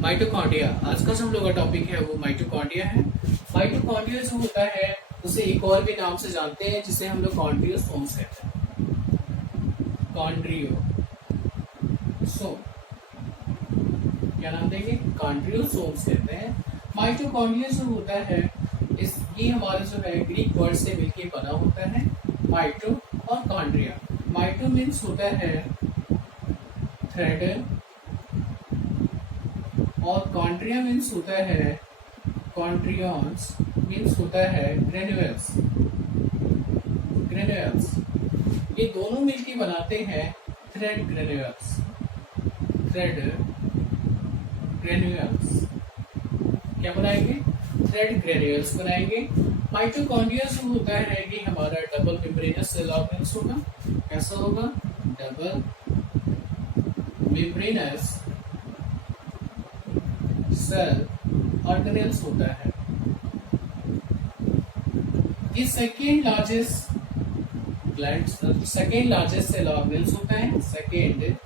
Mitochondria. आज का जो हम लोग का टॉपिक है वो माइटोकॉन्ड्रिया है। माइटोकॉन्ड्रिया जो होता है उसे एक और भी नाम से जानते हैं जिसे हम लोग कॉन्ड्रियोसोम्स कहते हैं। कॉन्ड्रियोसोम क्या नाम देंगे? कॉन्ड्रियोसोम्स कहते हैं। माइटोकॉन्ड्रिया जो होता है इस ये हमारा जो है ग्रीक वर्ड से मिलकर बना होता है माइटो और कॉन्ड्रिया। माइटो मीन्स होता है थ्रेड और कॉन्ड्रिया मीन्स होता है कॉन्ड्रियॉन्स मीन्स होता है ग्रेन्यूल्स। ग्रेन्यूल्स ये दोनों मिलकर बनाते हैं थ्रेड ग्रेन्यूल्स। थ्रेड ग्रेन्यूल्स क्या बनाएंगे? थ्रेड ग्रेन्यूल्स बनाएंगे। माइटोकॉन्ड्रिया जो होता है ये हमारा डबल मेम्ब्रेनस सेल ऑर्गेन्स होगा। कैसा होगा? डबल मेम्ब्रेनस सेल ऑर्गेनेल्स होता है। ये सेकेंड लार्जेस्ट सेल ऑर्गेनेल्स होता है। सेकेंड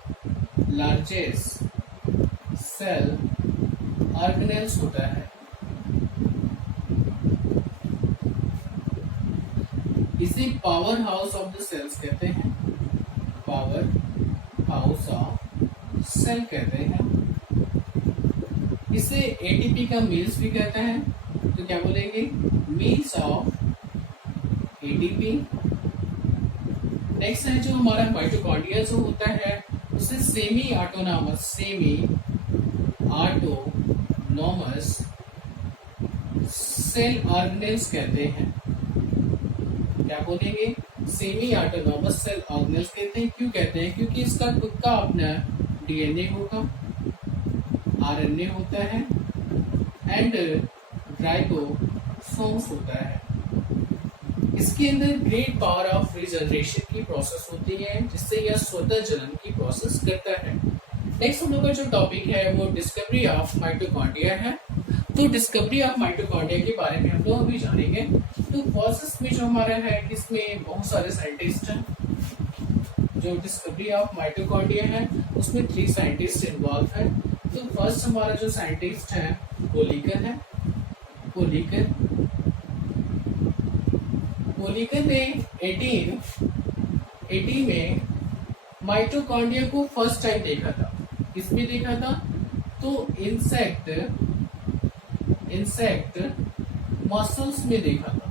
लार्जेस्ट सेल ऑर्गेनेल्स होता है। इसे power house of the cells कहते हैं। पावर हाउस ऑफ सेल कहते हैं। इसे एटीपी का मील्स भी कहते हैं। तो क्या बोलेंगे? Meals of ATP. नेक्स्ट है जो हमारा माइटोकॉन्ड्रिया जो होता है उसे सेमी ऑटोनॉमस सेल ऑर्गेनेल्स कहते हैं। क्या बोलेंगे? सेमी ऑटोनॉमस सेल ऑर्गेनेल्स कहते हैं। क्यों कहते हैं? क्योंकि इसका खुद का अपना डीएनए होगा, आरएनए होता है एंड राइबोसोम्स होता है। इसके अंदर ग्रेट पावर ऑफ रीजनरेशन की प्रोसेस होती है जिससे यह स्वतः जनन की प्रोसेस करता है। नेक्स्ट हम लोग का जो टॉपिक है वो डिस्कवरी ऑफ माइटोकॉन्ड्रिया है। तो डिस्कवरी ऑफ माइटोकॉन्ड्रिया के बारे में हम लोग अभी जानेंगे। तो प्रोसेस में जो हमारा है इसमें बहुत सारे साइंटिस्ट हैं। जो डिस्कवरी ऑफ माइटोकॉन्ड्रिया है उसमें 3 साइंटिस्ट इन्वॉल्व है। तो फर्स्ट हमारा जो साइंटिस्ट है पोलिकर है। पोलिकर ने 1880 में माइटोकॉन्ड्रिया को फर्स्ट टाइम देखा था। किसमें देखा था? तो इंसेक्ट मसल्स में देखा था।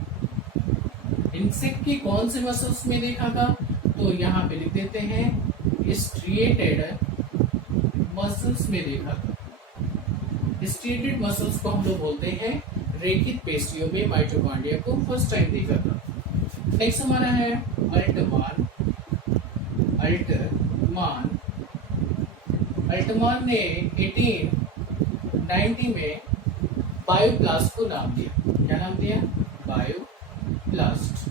इंसेक्ट की कौन से मसल्स में देखा था? तो यहाँ पे लिख देते हैं स्ट्रिएटेड मसल्स में देखा था। स्ट्रिएटेड मसल्स को हम लोग बोलते हैं रेखित पेशियों में माइटोकॉन्ड्रिया को फर्स्ट टाइम देखा था। नेक्स्ट हमारा है अल्टमान ने 1890 में बायोप्लास्ट को नाम दिया। क्या नाम दिया? बायोप्लास्ट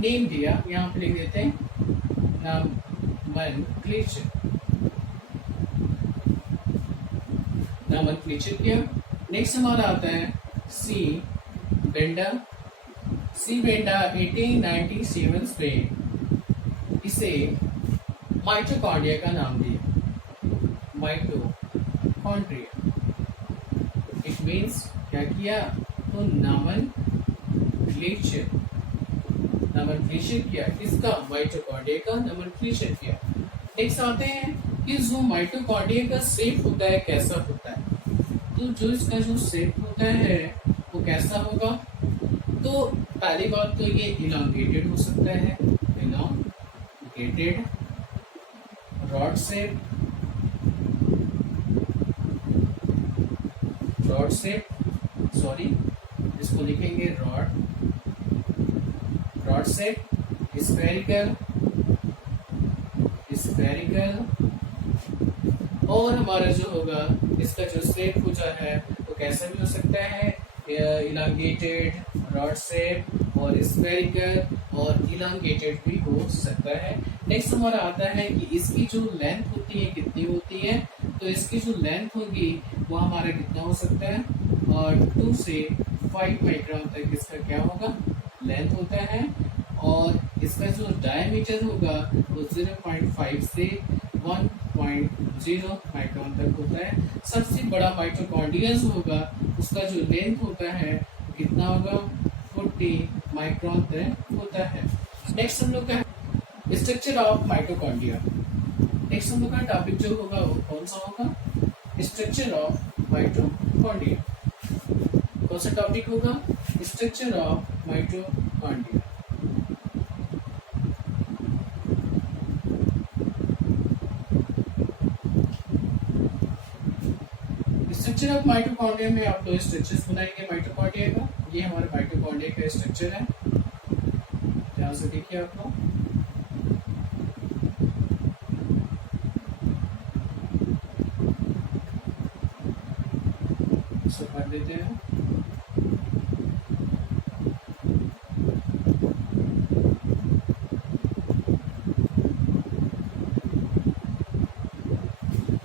नेम दिया। यहाँ पे लिख देते हैं नामनक्लेचर किया। नेक्स्ट हमारा आता है सी बेंडा 1897 में इसे माइटोकॉन्ड्रिया का नाम दिया। माइटोकॉन्ड्रिया इट मीन्स क्या किया? तो नामनक्लेचर किया। किसका? माइटोकॉन्ड्रिया का नामनक्लेचर किया। नेक्स्ट आते हैं कि जो माइटोकॉन्ड्रिया का शेप होता है कैसा होता है। तो जो इसका जो शेप होता है वो कैसा होगा? तो पहली बात तो ये इलांगेटेड हो सकता है। इलांगेटेड रॉड शेप सॉरी इसको लिखेंगे रॉड शेप। स्फेरिकल और हमारा जो होगा इसका जो शेप पूछा है वो कैसा भी हो सकता है? इलांगेटेड, रॉड शेप और स्फेरिकल और इलांगेटेड भी हो सकता है। नेक्स्ट हमारा आता है कि इसकी जो लेंथ होती है कितनी होती है? तो इसकी जो लेंथ होगी वो हमारा कितना हो सकता है? और 2 से 5 माइक्रोन तक इसका क्या होगा? लेंथ होता है। और इसका जो डायमीटर होगा वो 0.5 से 1 0.0 माइक्रोन तक होता है। सबसे बड़ा माइटोकॉन्ड्रिया जो होगा उसका जो लेंथ होता है कितना होगा 40 माइक्रोन तक होता है। नेक्स्ट हम लोग का स्ट्रक्चर ऑफ माइटोकॉन्ड्रिया। नेक्स्ट हम लोग का टॉपिक जो होगा वो कौन सा होगा स्ट्रक्चर ऑफ माइटोकॉन्ड्रिया। कौन सा टॉपिक होगा structure of mitochondria. Structure of mitochondria में आप दो स्ट्रक्चर्स बनाएंगे माइटोकॉन्ड्रिया का। ये हमारे माइटोकॉन्ड्रिया का स्ट्रक्चर है, ध्यान से देखिए आप लोग। भर देते हैं।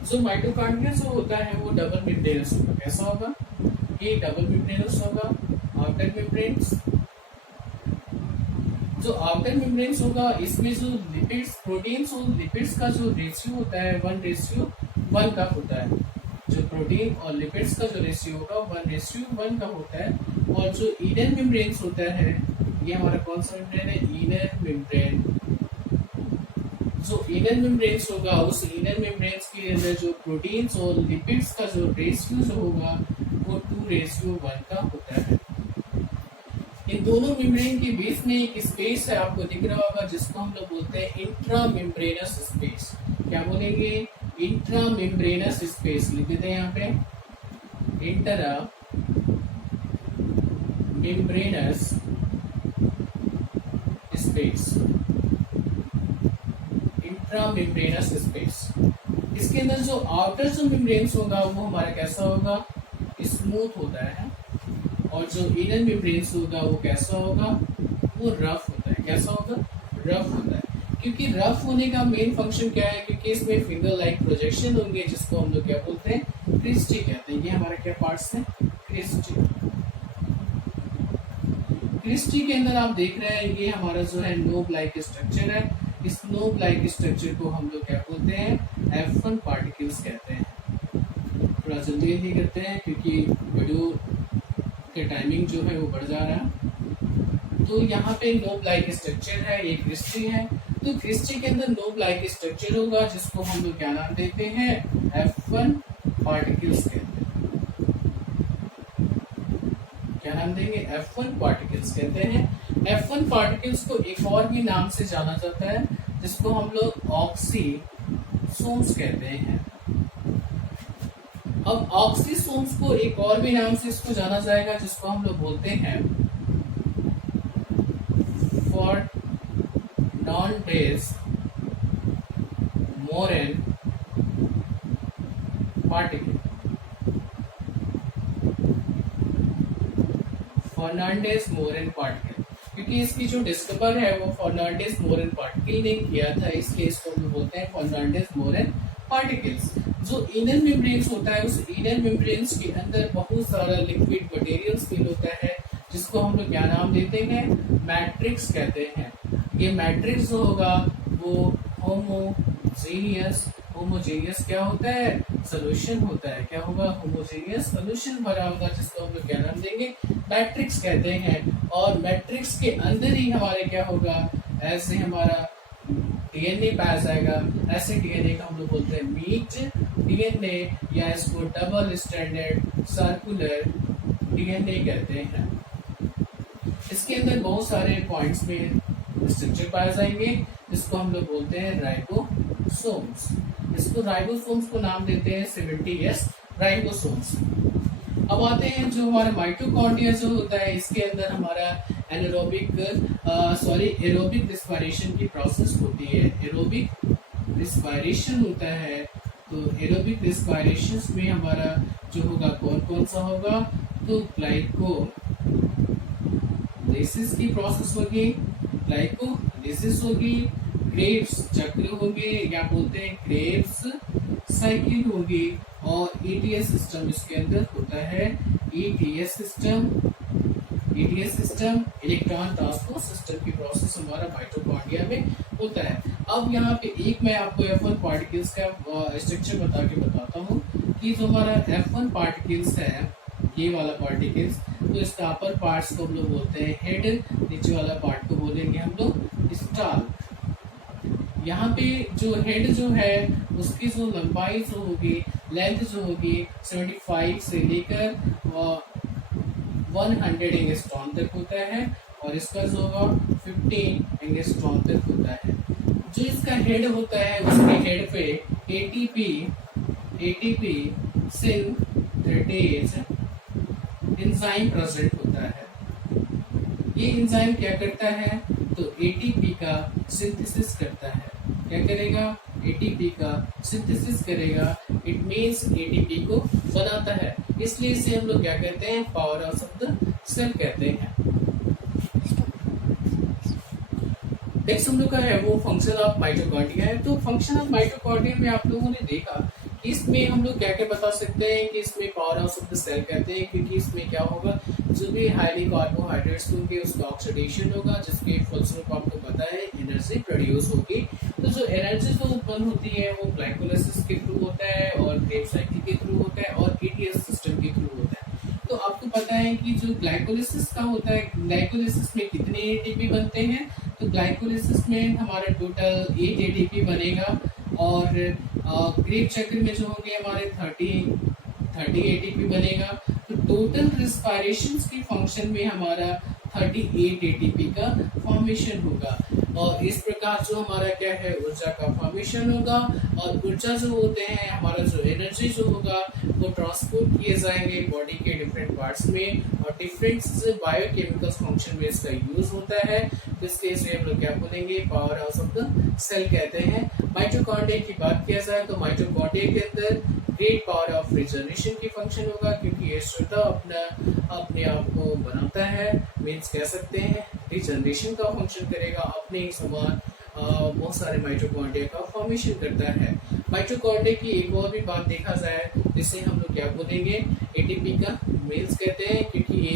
जो माइटोकॉन्ड्रिया जो होता है वो डबल मेम्ब्रेनस होगा। कैसा होगा ये डबल मेम्ब्रेनस होगा। आउटर मेम्ब्रेन्स जो आउटर मेम्ब्रेन्स होगा इसमें जो लिपिड्स प्रोटीन्स और लिपिड्स का जो रेशियो होता है 1:1 का होता है। जो प्रोटीन और लिपिड्स का जो रेशियो होगा 1:1 का होता है। और जो इनर मेम्ब्रेन्स होता है ये हमारा कौन सा मेम्ब्रेन है इनर मेम्ब्रेन। जो इनर मेम्ब्रेन्स होगा उस इनर मेम्ब्रेन्स के अंदर जो प्रोटीन्स और लिपिड्स का जो रेशियो जो होगा वो 2:1 का होता है। इन दोनों मेम्ब्रेन के बीच में एक स्पेस है आपको दिख रहा होगा जिसको हम लोग बोलते हैं इंट्रा मेम्ब्रेनस स्पेस। क्या बोलेंगे इंट्रा मेम्ब्रेनस स्पेस। लिख देते हैं यहाँ पे intra membranes space. Intra membranes space इसके अंदर जो आउटर जो मेम्ब्रेन्स होगा वो हमारा कैसा होगा स्मूथ होता है। और जो इनर मेम्ब्रेन्स होगा वो कैसा होगा वो रफ होता है। कैसा होगा रफ होता है। क्योंकि रफ होने का मेन फंक्शन क्या है क्योंकि इसमें फिंगर लाइक प्रोजेक्शन होंगे जिसको हम लोग क्या बोलते हैं क्रिस्टी कहते हैं। ये हमारा क्या पार्ट्स है क्रिस्टी। क्रिस्टी के अंदर आप देख रहे हैं ये हमारा जो है नोब लाइक स्ट्रक्चर है। इस नोब लाइक स्ट्रक्चर को हम लोग क्या बोलते हैं F1 पार्टिकल्स कहते हैं। थोड़ा जल्दी नहीं करते हैं क्योंकि वीडियो के टाइमिंग जो है वो बढ़ जा रहा है। तो यहाँ पे नोब लाइक स्ट्रक्चर है ये क्रिस्टी है। तो क्रिस्टी के अंदर नोब लाइक स्ट्रक्चर होगा जिसको हम लोग क्या नाम देते हैं F1 पार्टिकल्स कहते हैं। क्या नाम देंगे F1 पार्टिकल्स कहते हैं। F1 पार्टिकल्स को एक और भी नाम से जाना जाता है जिसको हम लोग ऑक्सीसोम्स कहते हैं। अब ऑक्सीसोम्स को एक और भी नाम से इसको जाना जाएगा जिसको हम लोग बोलते हैं Fernandez Moran particle. Fernandez Moran particle क्योंकि इसकी जो डिस्कवर है वो फर्नांडेज मोरेन पार्टिकल ने किया था इसलिए इसको हम बोलते हैं फर्नांडेज मोरेन पार्टिकल्स। जो इनर मेम्ब्रेन्स होता है उस इनर मेम्ब्रेन्स के अंदर बहुत सारा लिक्विड मटेरियल्स फील होता है जिसको हम लोग क्या नाम देते हैं मैट्रिक्स कहते हैं। ये मैट्रिक्स जो होगा वो होमोजेनियस क्या होता है सोल्यूशन होता है। क्या होगा होमोजेनियस सोल्यूशन भरा होगा जिसको हम लोग क्या नाम देंगे मैट्रिक्स कहते हैं। और मैट्रिक्स के अंदर ही हमारे क्या होगा ऐसे हमारा डीएनए पाया जाएगा। ऐसे डीएनए का हम लोग बोलते हैं मीट डीएनए या इसको डबल स्टैंडर्ड सर्कुलर डीएनए कहते हैं। इसके अंदर बहुत सारे पॉइंट्स में स्ट्रक्चर पाए जाएंगे जिसको हम लोग बोलते हैं राइबोसोम्स। इसको राइबोसोम्स को नाम देते हैं 70S राइबोसोम्स। अब आते हैं जो हमारा माइटोकॉन्ड्रिया जो होता है इसके अंदर हमारा एरोबिक रिस्पायरेशन की प्रोसेस होती है। एरोबिक रिस्पायरेशन होता है तो एरोबिक रिस्पायरेशन में हमारा जो होगा कौन कौन सा होगा तो ग्लाइकोलाइसिस की प्रोसेस होगी, ग्लाइकोलाइसिस होगी, क्रेब्स चक्र होंगे या बोलते हैं क्रेब्स साइकिल होगी और ईटीएस सिस्टम इसके अंदर होता है। ETS system ETS system, electron transport system की प्रोसेस हमारा माइटोकॉन्ड्रिया में होता है। अब यहाँ पे एक मैं आपको F1 पार्टिकल्स का स्ट्रक्चर बताता हूँ कि जो हमारा F1 पार्टिकल्स है, ये वाला पार्टिकल्स, तो इसका अपर पार्ट्स को हम लोग बोलते हैं हेड, नीचे वाला पार्ट को बोलेंगे हम लोग स्टॉल। यहाँ पे जो हेड जो है उसकी जो लंबाई जो होगी, लेंथ जो होगी 75 से लेकर 100 एंगस्ट्रॉन तक होता है, और इसका जो होगा 15 एंगस्ट्रॉन तक होता है। जो इसका हेड होता है उसके हेड पे एटीपी सिंथेटेज एंजाइम प्रेजेंट होता है। ये एंजाइम क्या करता है, तो एटीपी का सिंथेसिस करता है। क्या करेगा, एटीपी का सिंथेसिस करेगा, इट मींस एटीपी को बनाता है। इसलिए इसे हम लोग क्या कहते हैं, power house of the cell कहते हैं। नेक्स्ट हम लोग का है वो फंक्शन ऑफ माइटोकॉन्ड्रिया है। तो फंक्शन ऑफ माइटोकॉन्ड्रिया में आप लोगों ने देखा कि इसमें हम लोग क्या क्या बता सकते हैं कि इसमें power house of the cell कहते हैं, क्योंकि इसमें क्या होगा, जो भी हाईली कार्बोहाइड्रेट्स होंगे उसका ऑक्सीडेशन होगा, जिसके फलस्वरूप आपको पता है एनर्जी प्रोड्यूस होगी। तो जो एनर्जी जो उत्पन्न होती है वो ग्लाइकोलाइसिस के थ्रू होता है, और क्रेब्स साइकिल के थ्रू होता है, और ईटीएस सिस्टम के थ्रू होता है। तो आपको पता है कि जो ग्लाइकोलाइसिस का होता है, ग्लाइकोलाइसिस में कितने एटीपी बनते हैं, तो ग्लाइकोलाइसिस में हमारा टोटल 8 एटीपी बनेगा, और क्रेब्स चक्र में जो होंगे हमारे 30 एटीपी बनेगा। तो टोटल रेस्पिरेशन के फंक्शन में हमारा 38 एटीपी का फॉर्मेशन होगा, और इस प्रकार जो हमारा क्या है, ऊर्जा का फॉर्मेशन होगा। और ऊर्जा जो होते हैं, हमारा जो एनर्जी जो होगा वो ट्रांसपोर्ट किए जाएंगे बॉडी के डिफरेंट पार्ट्स में, और डिफरेंट बायोकेमिकल फंक्शन में इसका यूज होता है। तो इसके हम लोग क्या बोलेंगे, power house of the cell कहते हैं। माइटोकॉन्ड्रिया की बात किया जाए तो माइटोकॉन्ड्रिया के अंदर ग्रेट पावर ऑफ रिजनरेशन की फंक्शन होगा, क्योंकि ये स्वतः अपने आप को बनाता है, मीन्स कह सकते हैं रिजनरेशन का फंक्शन करेगा, अपने ही समान बहुत सारे माइटोकॉन्ड्रिया का फॉर्मेशन करता है। माइटोकॉन्ड्रिया की एक और भी बात देखा जाए, जिसे हम लोग क्या बोलेंगे, एटीपी का मेल्स कहते हैं, क्योंकि ये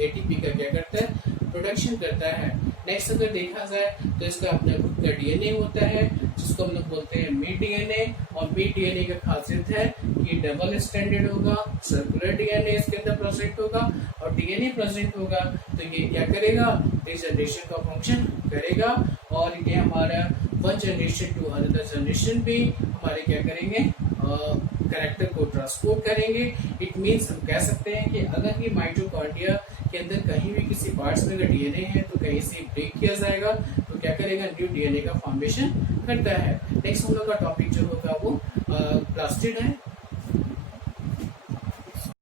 एटीपी का क्या करता है, प्रोडक्शन करता है। नेक्स्ट अगर देखा जाए तो इसका अपना खुद का डीएनए होता है, जिसको हम लोग बोलते हैं मीट डीएनए। और मीट डीएनए का खासियत है कि डबल स्टैंडर्ड होगा, सर्कुलर डीएनए इसके अंदर प्रेजेंट होगा, और डीएनए प्रेजेंट होगा तो ये क्या करेगा, रिजनरेशन का फंक्शन करेगा, और ये हमारा one generation to another generation भी हमारे क्या करेंगे, कैरेक्टर को ट्रांसपोर्ट करेंगे। इट मीन्स हम कह सकते हैं कि अगर ये माइटोकॉन्ड्रिया के अंदर कहीं भी किसी पार्ट्स में अगर डीएनए है तो कहीं से ब्रेक किया जाएगा तो क्या करेगा, न्यू डीएनए का फॉर्मेशन करता है। नेक्स्ट हम लोग का टॉपिक जो होगा वो प्लास्टिड है।